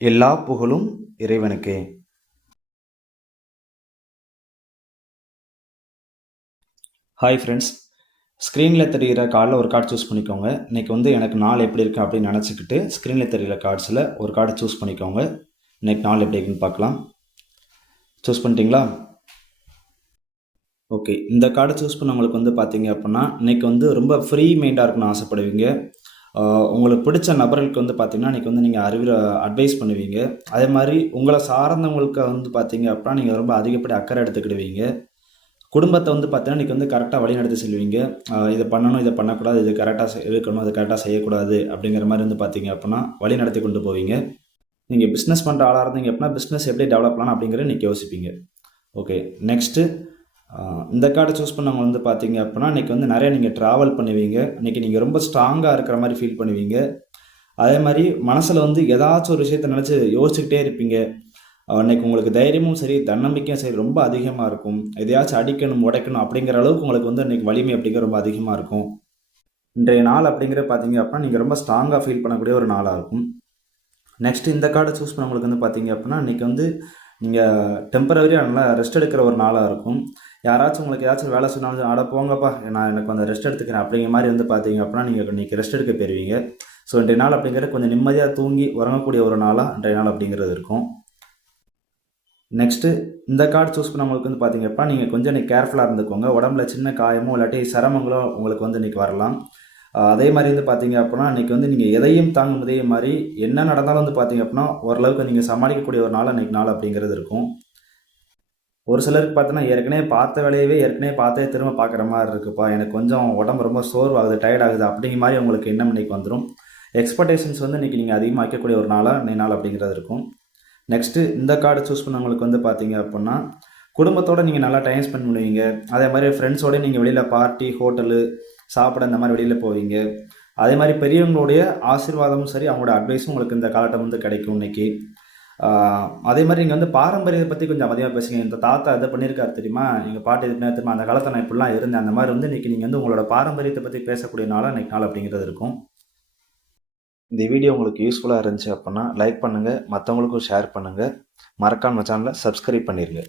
எல்லா புகழும் இறைவனுக்கே. ஹாய் ஃப்ரெண்ட்ஸ், ஸ்க்ரீனில் தெரிகிற கார்டில் ஒரு கார்டு சூஸ் பண்ணிக்கோங்க. இன்றைக்கி எனக்கு நாள் எப்படி இருக்குது அப்படின்னு நினச்சிக்கிட்டு ஸ்க்ரீனில் தெரிகிற கார்ட்ஸில் ஒரு கார்டு சூஸ் பண்ணிக்கோங்க. இன்றைக்கி நாள் எப்படி இருக்குன்னு பார்க்கலாம். சூஸ் பண்ணிட்டீங்களா? ஓகே, இந்த கார்டை சூஸ் பண்ணவங்களுக்கு பார்த்தீங்க அப்படின்னா இன்றைக்கி ரொம்ப ஃப்ரீ மைண்டாக இருக்குன்னு ஆசைப்படுவீங்க. உங்களுக்கு பிடிச்ச நபர்களுக்கு பார்த்தீங்கன்னா இன்றைக்கி நீங்கள் அட்வைஸ் பண்ணுவீங்க. அதே மாதிரி உங்களை சார்ந்தவங்களுக்கு பார்த்தீங்க அப்படின்னா நீங்கள் ரொம்ப அதிகப்படி அக்கறை எடுத்துக்கிடுவீங்க. குடும்பத்தை பார்த்தீங்கன்னா இன்றைக்கி கரெக்டாக வழிநடத்தி செல்வீங்க. இதை பண்ணணும், இதை பண்ணக்கூடாது, இது கரெக்டாக இருக்கணும், இது கரெக்டாக செய்யக்கூடாது அப்படிங்கிற மாதிரி பார்த்தீங்க அப்படின்னா வழி நடத்தி கொண்டு போவீங்க. நீங்கள் பிஸ்னஸ் பண்ணுற ஆளாக இருந்தீங்க அப்படின்னா பிஸ்னஸ் எப்படி டெவலப் பண்ணலாம் அப்படிங்கிறத இன்றைக்கி யோசிப்பீங்க. ஓகே, நெக்ஸ்ட்டு இந்த கார்டை சூஸ் பண்ணவங்க பார்த்தீங்க அப்படின்னா இன்றைக்கி நிறைய நீங்கள் ட்ராவல் பண்ணுவீங்க. இன்றைக்கி நீங்கள் ரொம்ப ஸ்ட்ராங்காக இருக்கிற மாதிரி ஃபீல் பண்ணுவீங்க. அதே மாதிரி மனசில் ஏதாச்சும் ஒரு விஷயத்தை நினச்சி யோசிச்சுக்கிட்டே இருப்பீங்க. இன்றைக்கி உங்களுக்கு தைரியமும் சரி, தன்னம்பிக்கையும் சரி ரொம்ப அதிகமாக இருக்கும். எதையாச்சும் அடிக்கணும், உடைக்கணும் அப்படிங்கிற அளவுக்கு உங்களுக்கு இன்றைக்கி வலிமை அப்படிங்கிற ரொம்ப அதிகமாக இருக்கும். இன்றைய நாள் அப்படிங்கிறது பார்த்தீங்க அப்படின்னா நீங்கள் ரொம்ப ஸ்ட்ராங்காக ஃபீல் பண்ணக்கூடிய ஒரு நாளாக இருக்கும். நெக்ஸ்ட்டு இந்த கார்டை சூஸ் பண்ணவங்களுக்கு பார்த்தீங்க அப்படின்னா இன்றைக்கி நீங்கள் டெம்பரவரியாக நல்லா ரெஸ்ட் எடுக்கிற ஒரு நாளாக இருக்கும். யாராச்சும் உங்களுக்கு ஏதாச்சும் வேலை சொன்னாலும் ஆட போங்கப்பா, நான் எனக்கு ரெஸ்ட் எடுத்துக்கிறேன் அப்படிங்கிற மாதிரி பார்த்தீங்க அப்படின்னா நீங்கள் இன்றைக்கி ரெஸ்ட் எடுக்க போயிருவீங்க. ஸோ இன்றைய நாள் அப்படிங்கிறது கொஞ்சம் நிம்மதியாக தூங்கி உறங்கக்கூடிய ஒரு நாளாக இன்றைய நாள் அப்படிங்கிறது இருக்கும். நெக்ஸ்ட்டு இந்த கார்டு சூஸ் பண்ணவங்களுக்கு பார்த்தீங்க அப்படின்னா நீங்கள் கொஞ்சம் கேர்ஃபுல்லாக இருந்துக்கோங்க. உடம்புல சின்ன காயமோ இல்லாட்டி சிரமங்களோ உங்களுக்கு இன்றைக்கி வரலாம். அதே மாதிரி பார்த்தீங்க அப்படின்னா இன்றைக்கி நீங்கள் எதையும் தாங்கும் இதே மாதிரி என்ன நடந்தாலும் பார்த்தீங்க அப்படின்னா ஓரளவுக்கு நீங்கள் சமாளிக்கக்கூடிய ஒரு நாள் இன்றைக்கி நாள் அப்படிங்கிறது இருக்கும். ஒரு சிலருக்கு பார்த்தீங்கன்னா ஏற்கனவே பார்த்த வேலையவே ஏற்கனவே பார்த்தே திரும்ப பார்க்குற மாதிரி இருக்குப்பா, எனக்கு கொஞ்சம் உடம்பு ரொம்ப சோர்வாகுது, டயர்ட் ஆகுது அப்படிங்கிற மாதிரி உங்களுக்கு எண்ணம் இன்றைக்கி வந்துடும். எக்ஸ்பெக்டேஷன்ஸ் இன்றைக்கி நீங்கள் அதிகமாக வைக்கக்கூடிய ஒரு நாளாக இன்றைய நாள் அப்படிங்கிறது இருக்கும். நெக்ஸ்ட்டு இந்த கார்டு சூஸ் பண்ணவங்களுக்கு பார்த்தீங்க அப்படின்னா குடும்பத்தோடு நீங்கள் நல்லா டைம் ஸ்பெண்ட் பண்ணுவீங்க. அதே மாதிரி ஃப்ரெண்ட்ஸோடு நீங்கள் வெளியில் பார்ட்டி, ஹோட்டலு, சாப்பிட இந்த மாதிரி வெளியில் போவீங்க. அதே மாதிரி பெரியவங்களுடைய ஆசீர்வாதமும் சரி, அவங்களோட அட்வைஸும் உங்களுக்கு இந்த காலகட்டம் கிடைக்கும் இன்றைக்கி. அதே மாதிரி நீங்கள் பாரம்பரியத்தை பற்றி கொஞ்சம் அதிகமாக பேசுங்க. இந்த தாத்தா இதை பண்ணியிருக்காரு தெரியுமா, எங்கள் பாட்டி இது தெரியுமா, அந்த காலத்தில் நான் இப்படிலாம் இருந்தேன், அந்த மாதிரி இன்றைக்கி நீங்கள் உங்களோட பாரம்பரியத்தை பற்றி பேசக்கூடிய நாளாக இன்றைக்கி நாள் அப்படிங்கிறது இருக்கும். இந்த வீடியோ உங்களுக்கு யூஸ்ஃபுல்லாக இருந்துச்சு அப்படின்னா லைக் பண்ணுங்கள், மற்றவங்களுக்கும் ஷேர் பண்ணுங்கள், மறக்காம சேனலை சப்ஸ்கிரைப் பண்ணிடுங்க.